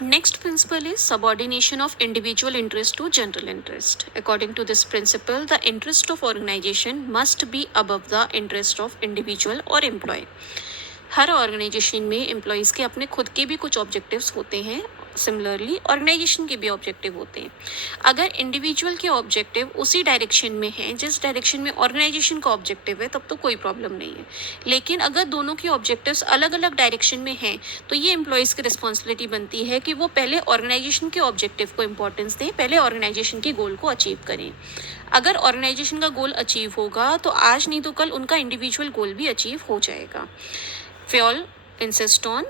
Next principle is subordination of individual interest to general interest. According to this principle, the interest of organization must be above the interest of individual or employee. हर organization में एम्प्लॉयज़ के अपने खुद के भी कुछ objectives होते हैं, सिमिलरली ऑर्गेनाइजेशन के भी ऑब्जेक्टिव होते हैं. अगर इंडिविजुअल के ऑब्जेक्टिव उसी डायरेक्शन में हैं जिस डायरेक्शन में ऑर्गेनाइजेशन का ऑब्जेक्टिव है, तब तो कोई प्रॉब्लम नहीं है. लेकिन अगर दोनों के ऑब्जेक्टिव्स अलग अलग डायरेक्शन में हैं, तो ये एम्प्लॉयज़ की रिस्पॉन्सिबिलिटी बनती है कि वो पहले ऑर्गेनाइजेशन के ऑब्जेक्टिव को इंपॉर्टेंस दें, पहले ऑर्गेनाइजेशन के गोल को अचीव करें. अगर ऑर्गेनाइजेशन का गोल अचीव होगा तो आज नहीं तो कल उनका इंडिविजुअल गोल भी अचीव हो जाएगा. Fayol insist on,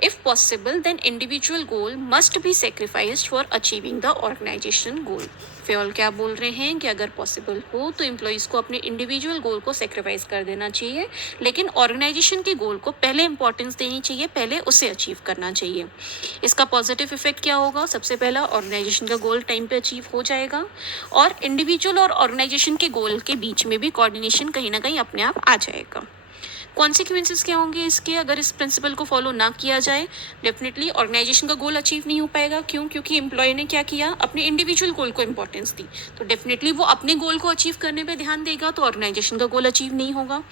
if possible, then individual goal must be sacrificed for achieving the organization goal. Fayol क्या बोल रहे हैं कि अगर पॉसिबल हो तो एम्प्लॉयज़ को अपने इंडिविजुअल गोल को सेक्रीफाइस कर देना चाहिए, लेकिन ऑर्गेनाइजेशन के गोल को पहले इंपॉर्टेंस देनी चाहिए, पहले उसे अचीव करना चाहिए. इसका पॉजिटिव इफेक्ट क्या होगा? सबसे पहला, ऑर्गेनाइजेशन का गोल टाइम पे अचीव हो जाएगा और इंडिविजुअल और ऑर्गेनाइजेशन के गोल के बीच में भी कोऑर्डिनेशन कहीं ना कहीं अपने आप आ जाएगा. कॉन्सिक्वेंसेस क्या होंगे इसके अगर इस प्रिंसिपल को फॉलो ना किया जाए? डेफिनेटली ऑर्गेनाइजेशन का गोल अचीव नहीं हो पाएगा. क्यों? क्योंकि एम्प्लॉय ने क्या किया, अपने इंडिविजुअल गोल को इंपॉर्टेंस दी. तो डेफिनेटली वो अपने गोल को अचीव करने पे ध्यान देगा, तो ऑर्गेनाइजेशन का गोल अचीव नहीं होगा.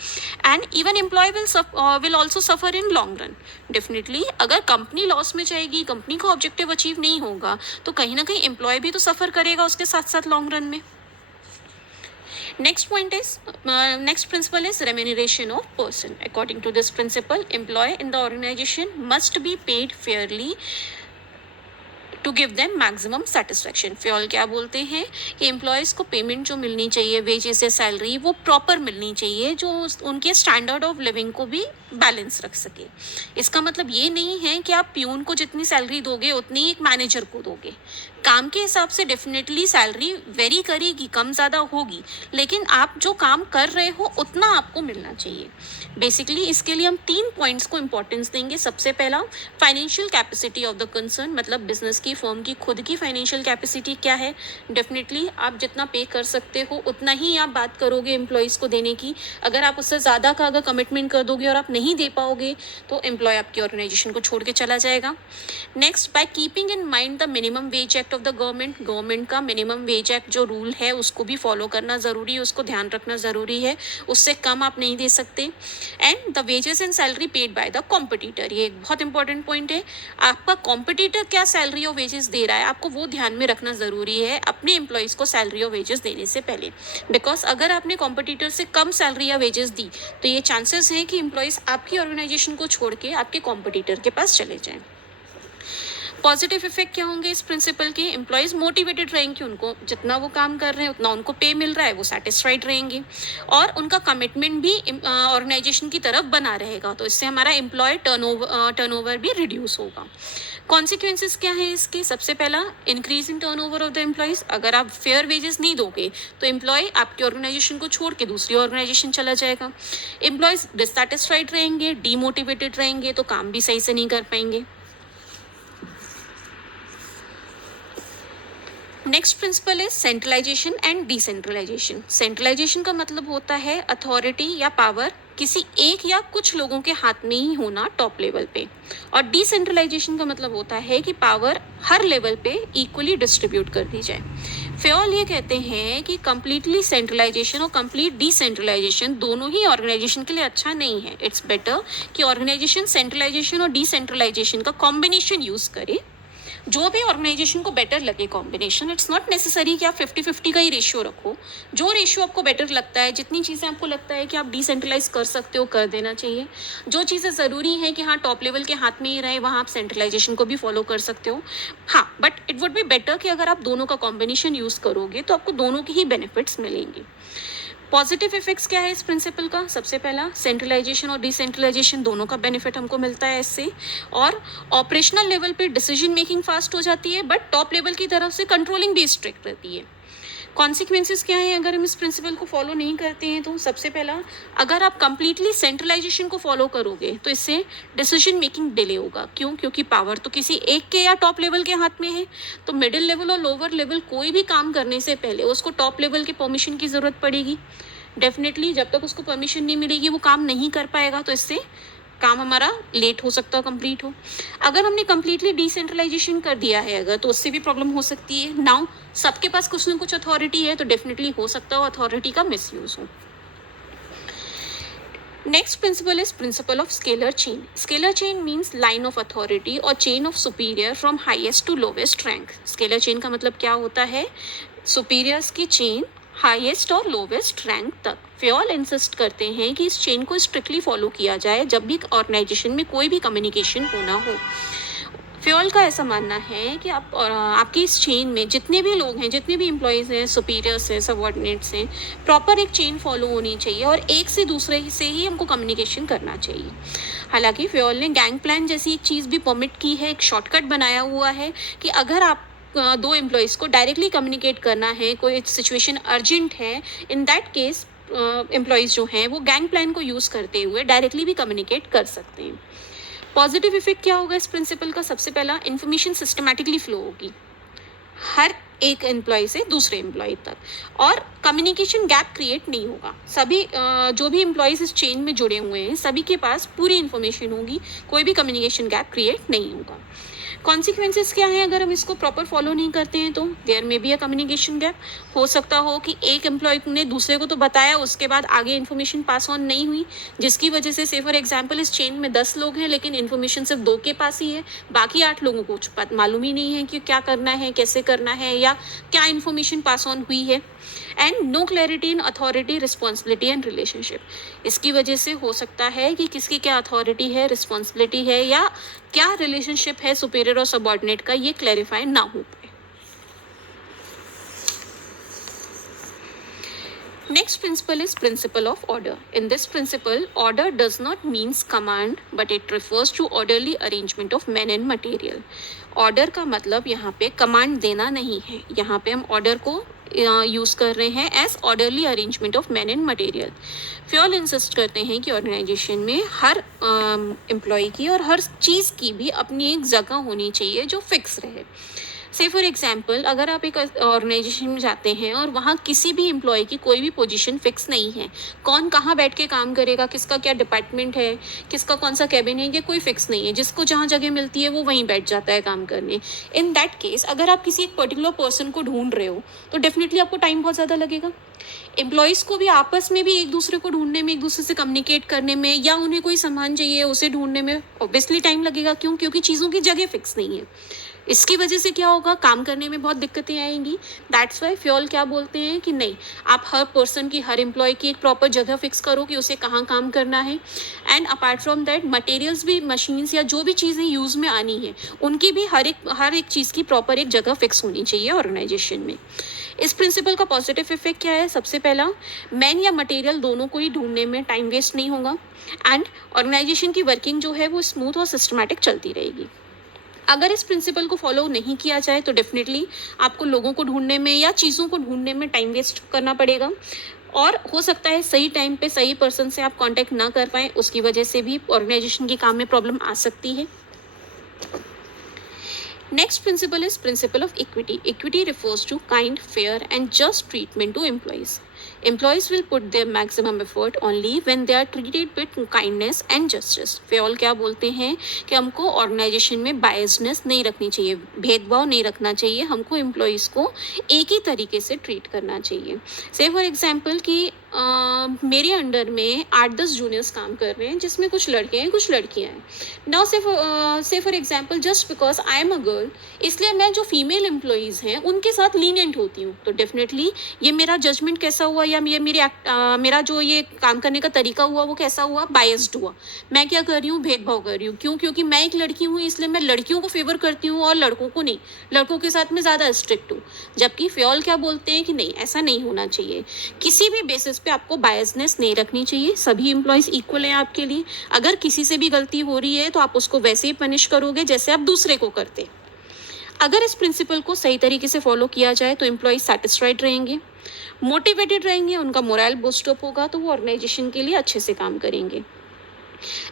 And even employee will also suffer in long run. Definitely अगर कंपनी लॉस में जाएगी, कंपनी का ऑब्जेक्टिव अचीव नहीं होगा, तो कहीं ना कहीं एम्प्लॉय भी तो सफर करेगा उसके साथ साथ लॉन्ग रन में. Next point is, next principle is remuneration of person. According to this principle, employee in the organization must be paid fairly to give them maximum satisfaction. Fayol क्या बोलते हैं कि एम्प्लॉयज़ को पेमेंट जो मिलनी चाहिए, wages या सैलरी, वो प्रॉपर मिलनी चाहिए, जो उनके स्टैंडर्ड ऑफ लिविंग को भी बैलेंस रख सके. इसका मतलब ये नहीं है कि आप प्यून को जितनी सैलरी दोगे उतनी एक मैनेजर को दोगे. काम के हिसाब से डेफिनेटली सैलरी वेरी करेगी, कम ज़्यादा होगी, लेकिन आप जो काम कर रहे हो उतना आपको मिलना चाहिए. बेसिकली इसके लिए हम 3 पॉइंट्स को इंपॉर्टेंस देंगे. सबसे पहला, financial capacity of the concern, मतलब बिजनेस की, फर्म की खुद की फाइनेंशियल कैपेसिटी क्या है. डेफिनेटली आप जितना पे कर सकते हो उतना ही आप बात करोगे एम्प्लॉयज़ को देने की. अगर आप उससे ज़्यादा का अगर कमिटमेंट कर दोगे और आप नहीं दे पाओगे, तो एम्प्लॉय आपकी ऑर्गेनाइजेशन को छोड़ के चला जाएगा. Next, by keeping in mind the minimum wage act of the government का मिनिमम वेज एक्ट जो रूल है उसको भी फॉलो करना ज़रूरी है, उसको ध्यान रखना ज़रूरी है. उससे कम आप नहीं दे सकते. And the wages and salary paid by the competitor, ये एक बहुत इंपॉर्टेंट पॉइंट है. आपका कॉम्पिटिटर क्या सैलरी और वेजेस दे रहा है, आपको वो ध्यान में रखना ज़रूरी है अपने एम्प्लॉयज़ को सैलरी और वेजेस देने से पहले. बिकॉज अगर आपने कॉम्पिटिटर से कम सैलरी या वेजेस दी, तो ये चांसेस हैं कि एम्प्लॉयज़ आपकी ऑर्गेनाइजेशन को छोड़ के आपके कॉम्पिटिटर के पास चले जाएं. पॉजिटिव इफेक्ट क्या होंगे इस प्रिंसिपल के? एम्प्लॉयज़ मोटिवेटेड रहेंगे, उनको जितना वो काम कर रहे हैं उतना उनको पे मिल रहा है, वो सेटिस्फाइड रहेंगे और उनका कमिटमेंट भी ऑर्गेनाइजेशन की तरफ बना रहेगा. तो इससे हमारा एम्प्लॉय टर्नओवर भी रिड्यूस होगा. कॉन्सिक्वेंसेस क्या है इसके? सबसे पहला, increase in turnover of the employees. अगर आप फेयर वेजेस नहीं दोगे तो एम्प्लॉय आपकी ऑर्गेनाइजेशन को छोड़ के दूसरी ऑर्गेनाइजेशन चला जाएगा. एम्प्लॉयज़ डिससेटिस्फाइड रहेंगे, डीमोटिवेटेड रहेंगे, तो काम भी सही से नहीं कर पाएंगे. नेक्स्ट प्रिंसिपल है सेंट्रलाइजेशन एंड डिसेंट्रलाइजेशन. सेंट्रलाइजेशन का मतलब होता है अथॉरिटी या पावर किसी एक या कुछ लोगों के हाथ में ही होना टॉप लेवल पे, और डिसेंट्रलाइजेशन का मतलब होता है कि पावर हर लेवल पे इक्वली डिस्ट्रीब्यूट कर दी जाए. फेओल ये कहते हैं कि कंप्लीटली सेंट्रलाइजेशन और कंप्लीट डिसेंट्रलाइजेशन दोनों ही ऑर्गेनाइजेशन के लिए अच्छा नहीं है. इट्स बेटर कि ऑर्गेनाइजेशन सेंट्रलाइजेशन और डिसेंट्रलाइजेशन का कॉम्बिनेशन यूज़ करे, जो भी ऑर्गेनाइजेशन को बेटर लगे कॉम्बिनेशन. इट्स नॉट नेसेसरी कि आप 50-50 का ही रेशियो रखो. जो रेशियो आपको बेटर लगता है, जितनी चीज़ें आपको लगता है कि आप डिसेंट्रलाइज कर सकते हो, कर देना चाहिए. जो चीज़ें ज़रूरी हैं कि हाँ टॉप लेवल के हाथ में ही रहे, वहाँ आप सेंट्रलाइजेशन को भी फॉलो कर सकते हो. हाँ, but it would be better कि अगर आप दोनों का कॉम्बिनेशन यूज़ करोगे तो आपको दोनों के ही बेनिफिट्स मिलेंगे. पॉजिटिव इफेक्ट्स क्या है इस प्रिंसिपल का? सबसे पहला, सेंट्रलाइजेशन और डिसेंट्रलाइजेशन दोनों का बेनिफिट हमको मिलता है इससे, और ऑपरेशनल लेवल पे डिसीजन मेकिंग फास्ट हो जाती है, बट टॉप लेवल की तरफ से कंट्रोलिंग भी स्ट्रिक्ट रहती है. कॉन्सिक्वेंसेस क्या है अगर हम इस प्रिंसिपल को फॉलो नहीं करते हैं? तो सबसे पहला, अगर आप कंप्लीटली सेंट्रलाइजेशन को फॉलो करोगे तो इससे डिसीजन मेकिंग डिले होगा. क्यों? क्योंकि पावर तो किसी एक के या टॉप लेवल के हाथ में है, तो मिडिल लेवल और लोअर लेवल कोई भी काम करने से पहले उसको टॉप लेवल के परमिशन की ज़रूरत पड़ेगी. डेफिनेटली जब तक उसको परमिशन नहीं मिलेगी वो काम नहीं कर पाएगा, तो इससे काम हमारा लेट हो सकता है कंप्लीट हो। अगर हमने कंप्लीटली डिसेंट्रलाइजेशन कर दिया है अगर, तो उससे भी प्रॉब्लम हो सकती है। नाउ सबके पास कुछ ना कुछ अथॉरिटी है, तो डेफिनेटली हो सकता है अथॉरिटी का मिसयूज हो। Next principle is principle of scalar chain. Scalar chain means line of authority or chain of superior from highest to lowest rank. Scalar chain का मतलब क्या होता है? Superiors की chain हाईएस्ट और लोवेस्ट रैंक तक। फ्योल इंसिस्ट करते हैं कि इस चेन को स्ट्रिक्टली फॉलो किया जाए जब भी ऑर्गेनाइजेशन में कोई भी कम्युनिकेशन होना हो। फ्योल का ऐसा मानना है कि आपकी इस चेन में जितने भी लोग हैं, जितने भी एम्प्लॉयज़ हैं, सुपीरियर्स हैं, सबऑर्डिनेट्स हैं, प्रॉपर एक चेन फॉलो होनी चाहिए और एक से दूसरे से ही हमको कम्युनिकेशन करना चाहिए। हालांकि फ्योल ने गैंग प्लान जैसी एक चीज़ भी परमिट की है, एक शॉर्टकट बनाया हुआ है कि अगर आप दो एम्प्लॉयज़ को डायरेक्टली कम्युनिकेट करना है, कोई सिचुएशन अर्जेंट है, इन दैट केस एम्प्लॉयज़ जो हैं वो गैंग प्लान को यूज़ करते हुए डायरेक्टली भी कम्युनिकेट कर सकते हैं। पॉजिटिव इफेक्ट क्या होगा इस प्रिंसिपल का? सबसे पहला, इन्फॉर्मेशन सिस्टमैटिकली फ्लो होगी हर एक एम्प्लॉय से दूसरे एम्प्लॉय तक, और कम्युनिकेशन गैप क्रिएट नहीं होगा। सभी जो भी एम्प्लॉयज़ इस चेन में जुड़े हुए हैं सभी के पास पूरी इन्फॉर्मेशन होगी, कोई भी कम्युनिकेशन गैप क्रिएट नहीं होगा। कॉन्सिक्वेंसेस क्या हैं अगर हम इसको प्रॉपर फॉलो नहीं करते हैं? तो देयर में बी अ कम्युनिकेशन गैप। हो सकता हो कि एक एम्प्लॉय ने दूसरे को तो बताया, उसके बाद आगे इन्फॉर्मेशन पास ऑन नहीं हुई, जिसकी वजह से फॉर एग्जांपल इस चेन में 10 लोग हैं लेकिन इन्फॉर्मेशन सिर्फ 2 के पास ही है, बाकी 8 लोगों को कुछ मालूम ही नहीं है कि क्या करना है, कैसे करना है, या क्या इन्फॉर्मेशन पास ऑन हुई है। And no clarity in authority, responsibility and relationship. इसकी वजह से हो सकता है कि किसकी क्या अथॉरिटी है, रिस्पॉन्सिबिलिटी है, या क्या रिलेशनशिप है सुपीरियर और सबऑर्डिनेट का, ये क्लैरिफाई ना हो पाए। Next principle is principle of order. In this principle, order does not means command, but it refers to orderly arrangement of men and material. Order का मतलब यहाँ पे कमांड देना नहीं है, यहाँ पे हम order को यूज़ कर रहे हैं as orderly arrangement of man and material. Fayol insist करते हैं कि ऑर्गेनाइजेशन में हर एम्प्लॉय की और हर चीज़ की भी अपनी एक जगह होनी चाहिए जो फिक्स रहे। से फॉर एग्जांपल, अगर आप एक ऑर्गेनाइजेशन में जाते हैं और वहाँ किसी भी एम्प्लॉय की कोई भी पोजीशन फिक्स नहीं है, कौन कहाँ बैठ के काम करेगा, किसका क्या डिपार्टमेंट है, किसका कौन सा कैबिन है, ये कोई फिक्स नहीं है, जिसको जहाँ जगह मिलती है वो वहीं बैठ जाता है काम करने। इन दैट केस अगर आप किसी एक पर्टिकुलर पर्सन को ढूंढ रहे हो तो डेफिनेटली आपको टाइम बहुत ज़्यादा लगेगा। एम्प्लॉयज़ को भी आपस में भी एक दूसरे को ढूंढने में, एक दूसरे से कम्युनिकेट करने में, या उन्हें कोई सामान चाहिए उसे ढूंढने में ऑब्वियसली टाइम लगेगा। क्यों? क्योंकि चीज़ों की जगह फिक्स नहीं है। इसकी वजह से क्या होगा, काम करने में बहुत दिक्कतें आएंगी। दैट्स वाई फ्योल क्या बोलते हैं कि नहीं, आप हर पर्सन की, हर एम्प्लॉय की एक प्रॉपर जगह फिक्स करो कि उसे कहाँ काम करना है। And apart from that, materials भी, मशीन्स या जो भी चीज़ें यूज़ में आनी है उनकी भी हर एक चीज़ की प्रॉपर एक जगह फिक्स होनी चाहिए ऑर्गेनाइजेशन में। इस प्रिंसिपल का पॉजिटिव इफेक्ट क्या है? सबसे पहला, मैन या मटेरियल दोनों को ही ढूंढने में टाइम वेस्ट नहीं होगा एंड ऑर्गेनाइजेशन की वर्किंग जो है वो स्मूथ और सिस्टमैटिक चलती रहेगी। अगर इस प्रिंसिपल को फॉलो नहीं किया जाए तो डेफिनेटली आपको लोगों को ढूंढने में या चीज़ों को ढूंढने में टाइम वेस्ट करना पड़ेगा, और हो सकता है सही टाइम पे सही पर्सन से आप कांटेक्ट ना कर पाएँ, उसकी वजह से भी ऑर्गेनाइजेशन के काम में प्रॉब्लम आ सकती है। Next principle is principle of equity. Equity refers to kind, fair and just treatment to employees. Employees will put their maximum effort only when they are treated with kindness and justice. Fayol क्या बोलते हैं कि हमको organisation में biasness नहीं रखनी चाहिए, भेदभाव नहीं रखना चाहिए, हमको एम्प्लॉयज़ को एक ही तरीके से ट्रीट करना चाहिए। से फॉर एग्जांपल कि मेरे अंडर में 8-10 जूनियर्स काम कर रहे हैं जिसमें कुछ लड़के हैं कुछ लड़कियां हैं। नाउ से for example, just because I am a girl, इसलिए मैं जो फीमेल एम्प्लॉयज़ हैं उनके साथ लीनियंट होती हूँ, तो डेफिनेटली ये मेरा जजमेंट कैसा हुआ, या ये मेरा जो ये काम करने का तरीका हुआ वो कैसा हुआ, बायस्ड हुआ। मैं क्या कर रही हूँ, भेदभाव कर रही हूँ। क्यों? क्योंकि मैं एक लड़की हूँ इसलिए मैं लड़कियों को फेवर करती हूँ और लड़कों को नहीं, लड़कों के साथ मैं ज़्यादा स्ट्रिक्ट हूँ। जबकि फ्योल क्या बोलते हैं कि नहीं, ऐसा नहीं होना चाहिए, किसी भी बेसिस पे आपको बायसनेस नहीं रखनी चाहिए, सभी एम्प्लॉयज़ इक्वल हैं आपके लिए। अगर किसी से भी गलती हो रही है तो आप उसको वैसे ही पनिश करोगे जैसे आप दूसरे को करते। अगर इस प्रिंसिपल को सही तरीके से फॉलो किया जाए तो एम्प्लॉयज सेटिस्फाइड रहेंगे, मोटिवेटेड रहेंगे, उनका मोरल बूस्ट अप होगा, तो वो ऑर्गेनाइजेशन के लिए अच्छे से काम करेंगे।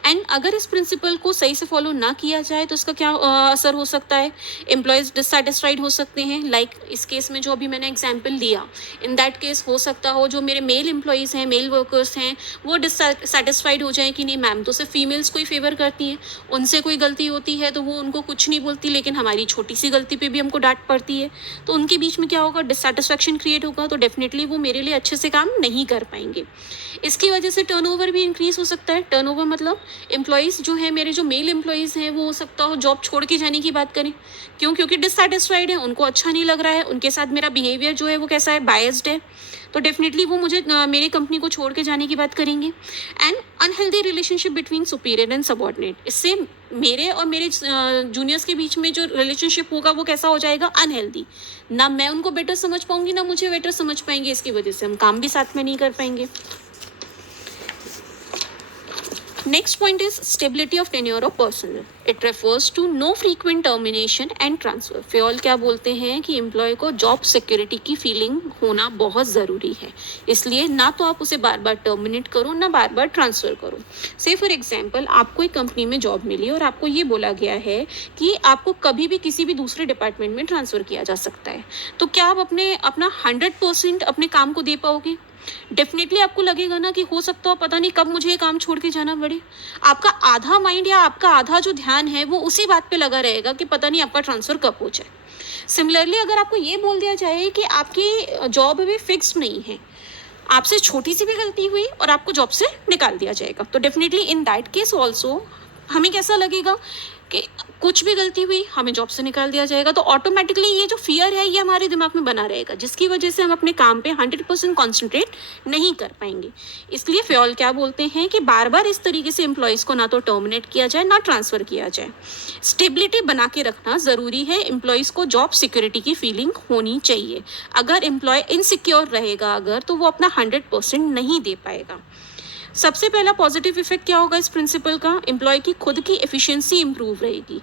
एंड अगर इस प्रिंसिपल को सही से फॉलो ना किया जाए तो इसका क्या असर हो सकता है, एम्प्लॉयज़ डिससेटिस्फाइड हो सकते हैं। लाइक इस केस में जो अभी मैंने एग्जांपल दिया, इन दैट केस हो सकता हो जो मेरे मेल एम्प्लॉयज़ हैं, मेल वर्कर्स हैं, वो डिससेटिस्फाइड हो जाएं कि नहीं मैम तो सिर्फ फीमेल्स को ही फेवर करती हैं, उनसे कोई गलती होती है तो वो उनको कुछ नहीं बोलती, लेकिन हमारी छोटी सी गलती पे भी हमको डांट पड़ती है। तो उनके बीच में क्या होगा, डिससेटिस्फैक्शन क्रिएट होगा, तो डेफिनेटली वो मेरे लिए अच्छे से काम नहीं कर पाएंगे। इसकी वजह से टर्नओवर भी इंक्रीज हो सकता है। टर्नओवर मतलब एम्प्लॉयज़ जो है, मेरे जो मेल एम्प्लॉयज़ हैं, वो हो सकता हो जॉब छोड़ के जाने की बात करें। क्यों? क्योंकि डिससेटिस्फाइड है, उनको अच्छा नहीं लग रहा है, उनके साथ मेरा बिहेवियर जो है वो कैसा है, बायस्ड है। तो डेफिनेटली वो मुझे मेरी कंपनी को छोड़ के जाने की बात करेंगे। And unhealthy relationship between superior and subordinate, इससे मेरे और मेरे जूनियर्स के बीच में जो रिलेशनशिप होगा वो कैसा हो जाएगा, अनहेल्दी। ना मैं उनको बेटर समझ पाऊंगी, ना मुझे बेटर समझ पाएंगे, इसकी वजह से हम काम भी साथ में नहीं कर पाएंगे। Next point is stability of tenure of personnel. It refers to no frequent termination and transfer. Fayol क्या बोलते हैं कि एम्प्लॉय को जॉब सिक्योरिटी की फीलिंग होना बहुत ज़रूरी है, इसलिए ना तो आप उसे बार बार टर्मिनेट करो, ना बार बार ट्रांसफ़र करो। से फॉर एग्जांपल आपको एक कंपनी में जॉब मिली और आपको ये बोला गया है कि आपको कभी भी किसी भी दूसरे डिपार्टमेंट में ट्रांसफ़र किया जा सकता है, तो क्या आप अपना 100% अपने काम को दे पाओगे? डेफिनेटली आपको लगेगा ना कि हो सकता हो पता नहीं कब मुझे ये काम छोड़ के जाना पड़े। आपका आधा माइंड या आपका आधा जो ध्यान है वो उसी बात पे लगा रहेगा कि पता नहीं आपका ट्रांसफ़र कब हो जाए। सिमिलरली अगर आपको ये बोल दिया जाए कि आपकी जॉब अभी फिक्स्ड नहीं है, आपसे छोटी सी भी गलती हुई और आपको जॉब से निकाल दिया जाएगा, तो definitely in that case also हमें कैसा लगेगा कि कुछ भी गलती हुई हमें जॉब से निकाल दिया जाएगा। तो ऑटोमेटिकली ये जो फियर है ये हमारे दिमाग में बना रहेगा, जिसकी वजह से हम अपने काम पे 100% कॉन्सेंट्रेट नहीं कर पाएंगे। इसलिए फ्योल क्या बोलते हैं कि बार बार इस तरीके से एम्प्लॉयज़ को ना तो टर्मिनेट किया जाए, ना ट्रांसफ़र किया जाए। स्टेबिलिटी बना के रखना ज़रूरी है, एम्प्लॉयज़ को जॉब सिक्योरिटी की फीलिंग होनी चाहिए। अगर एम्प्लॉय इनसिक्योर रहेगा तो वो अपना 100% नहीं दे पाएगा। सबसे पहला पॉजिटिव इफेक्ट क्या होगा इस प्रिंसिपल का, एम्प्लॉय की खुद की एफिशिएंसी इंप्रूव रहेगी।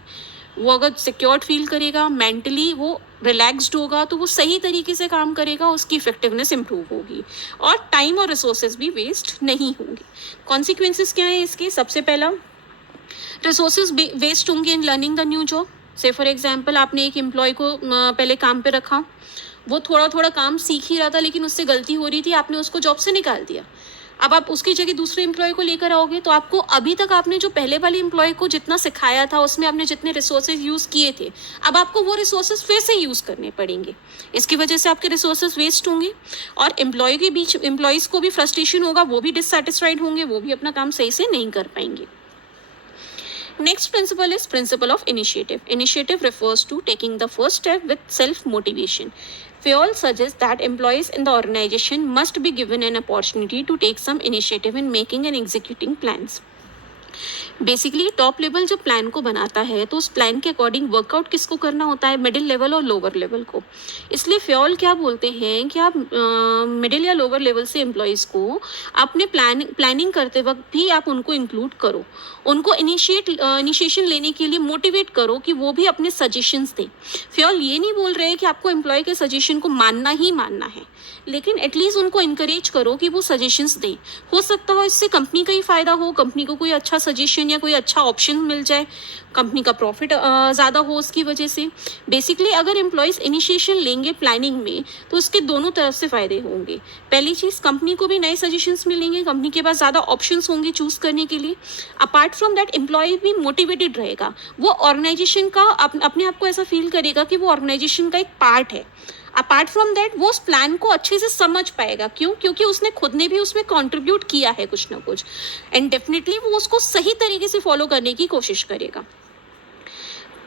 वो अगर सिक्योर्ड फील करेगा, मेंटली वो रिलैक्स्ड होगा, तो वो सही तरीके से काम करेगा, उसकी इफेक्टिवनेस इंप्रूव होगी और टाइम और रिसोर्सेज भी वेस्ट नहीं होंगे। कॉन्सिक्वेंसेस क्या है इसके, सबसे पहला रिसोर्सेज वेस्ट होंगे in learning the new job. से फॉर एग्जाम्पल आपने एक एम्प्लॉय को पहले काम पे रखा, वो थोड़ा थोड़ा काम सीख ही रहा था लेकिन उससे गलती हो रही थी, आपने उसको जॉब से निकाल दिया। अब आप उसकी जगह दूसरे एम्प्लॉय को लेकर आओगे तो आपको अभी तक आपने जो पहले वाले एम्प्लॉय को जितना सिखाया था उसमें आपने जितने रिसोर्सेज यूज़ किए थे, अब आपको वो रिसोर्सेज फिर से यूज़ करने पड़ेंगे। इसकी वजह से आपके रिसोर्सेज वेस्ट होंगे और एम्प्लॉय के बीच एम्प्लॉयज़ को भी फ्रस्ट्रेशन होगा, वो भी डिससेटिस्फाइड होंगे, वो भी अपना काम सही से नहीं कर पाएंगे। Next principle is principle of initiative. Initiative refers to taking the first step with self-motivation. Fayol suggests that employees in the organization must be given an opportunity to take some initiative in making and executing plans. Basically top level जो plan को बनाता है तो उस plan के according workout किसको करना होता है, मिडिल लेवल और लोअर लेवल को। इसलिए फ्योल क्या बोलते हैं कि आप मिडिल या लोअर लेवल से एम्प्लॉयज़ को अपने प्लानिंग करते वक्त भी आप उनको इंक्लूड करो, उनको इनिशिएशन लेने के लिए मोटिवेट करो कि वो भी अपने सजेशंस दें। फ्योल ये नहीं बोल रहे कि आपको एम्प्लॉय के सजेशन को मानना ही मानना है, लेकिन एटलीस्ट उनको इनकरेज करो कि वो सजेशंस दें। हो सकता हो इससे कंपनी का ही फ़ायदा हो, कंपनी को कोई अच्छा सजेशन या कोई अच्छा ऑप्शन मिल जाए, कंपनी का प्रॉफिट ज़्यादा हो उसकी वजह से। बेसिकली अगर एम्प्लॉयज़ इनिशिएशन लेंगे प्लानिंग में तो उसके दोनों तरफ से फ़ायदे होंगे। पहली चीज़, कंपनी को भी नए सजेशंस मिलेंगे, कंपनी के पास ज़्यादा ऑप्शंस होंगे चूज़ करने के लिए। अपार्ट फ्रॉम दैट एम्प्लॉय भी मोटिवेटेड रहेगा, वो ऑर्गेनाइजेशन का अपने आप को ऐसा फील करेगा कि वो ऑर्गेनाइजेशन का एक पार्ट है। अपार्ट फ्रॉम दैट वो उस प्लान को अच्छे से समझ पाएगा, क्यों? क्योंकि उसने खुद ने भी उसमें कंट्रीब्यूट किया है कुछ ना कुछ, एंड डेफिनेटली वो उसको सही तरीके से फॉलो करने की कोशिश करेगा।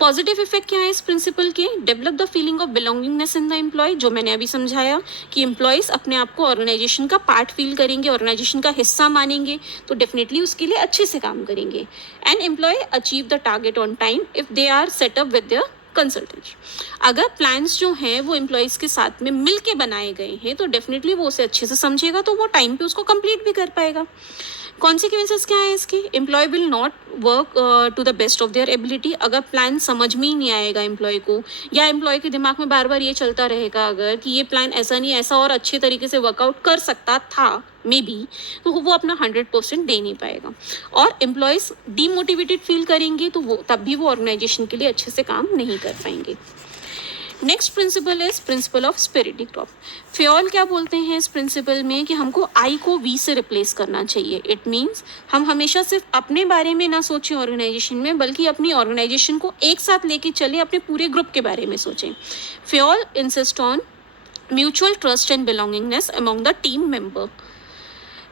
पॉजिटिव इफेक्ट क्या है इस प्रिंसिपल के, develop the feeling of belongingness in the employee, जो मैंने अभी समझाया कि एम्प्लॉयज़ अपने आप को ऑर्गेनाइजेशन का पार्ट फील करेंगे, ऑर्गेनाइजेशन का हिस्सा मानेंगे, तो डेफिनेटली उसके लिए अच्छे से काम करेंगे। And employee achieve the target on time if they are setup with their consultant. अगर प्लान्स जो हैं वो एम्प्लॉयज़ के साथ में मिल के बनाए गए हैं तो डेफिनेटली वो उसे अच्छे से समझेगा, तो वो टाइम पे उसको कंप्लीट भी कर पाएगा। कॉन्सिक्वेंसेस क्या है इसके? Employee will not work to the best of their ability. अगर प्लान समझ में ही नहीं आएगा एम्प्लॉय को, या एम्प्लॉय के दिमाग में बार बार ये चलता रहेगा अगर कि ये प्लान ऐसा नहीं, ऐसा और अच्छे तरीके से वर्कआउट कर सकता था मे बी, तो वो अपना 100% दे नहीं पाएगा और एम्प्लॉयज़ डीमोटिवेटेड फील करेंगे, तो वो तब भी वो ऑर्गेनाइजेशन के लिए अच्छे से काम नहीं कर पाएंगे। Next principle is principle of spirit drop. Fayol क्या बोलते हैं इस प्रिंसिपल में कि हमको आई को वी से रिप्लेस करना चाहिए। इट मीन्स हम हमेशा सिर्फ अपने बारे में ना सोचें ऑर्गेनाइजेशन में, बल्कि अपनी ऑर्गेनाइजेशन को एक साथ लेके चले, अपने पूरे ग्रुप के बारे में सोचें। Fayol insist on mutual trust and belongingness among the team member.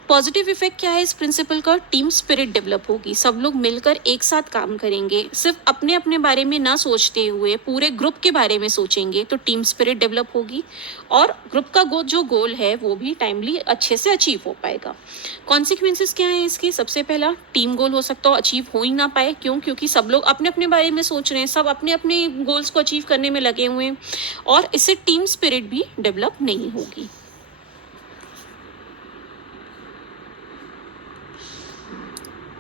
Positive effect क्या है इस प्रिंसिपल का? टीम स्पिरिट डेवलप होगी, सब लोग मिलकर एक साथ काम करेंगे, सिर्फ अपने अपने बारे में ना सोचते हुए पूरे ग्रुप के बारे में सोचेंगे, तो टीम स्पिरिट डेवलप होगी और ग्रुप का जो गोल है वो भी टाइमली अच्छे से अचीव हो पाएगा। कॉन्सिक्वेंसेस क्या है इसके? सबसे पहला, टीम गोल हो सकता हो अचीव हो ही ना पाए। क्यों? क्योंकि सब लोग अपने अपने बारे में सोच रहे हैं, सब अपने अपने गोल्स को अचीव करने में लगे हुए हैं और इससे टीम स्पिरिट भी डेवलप नहीं होगी।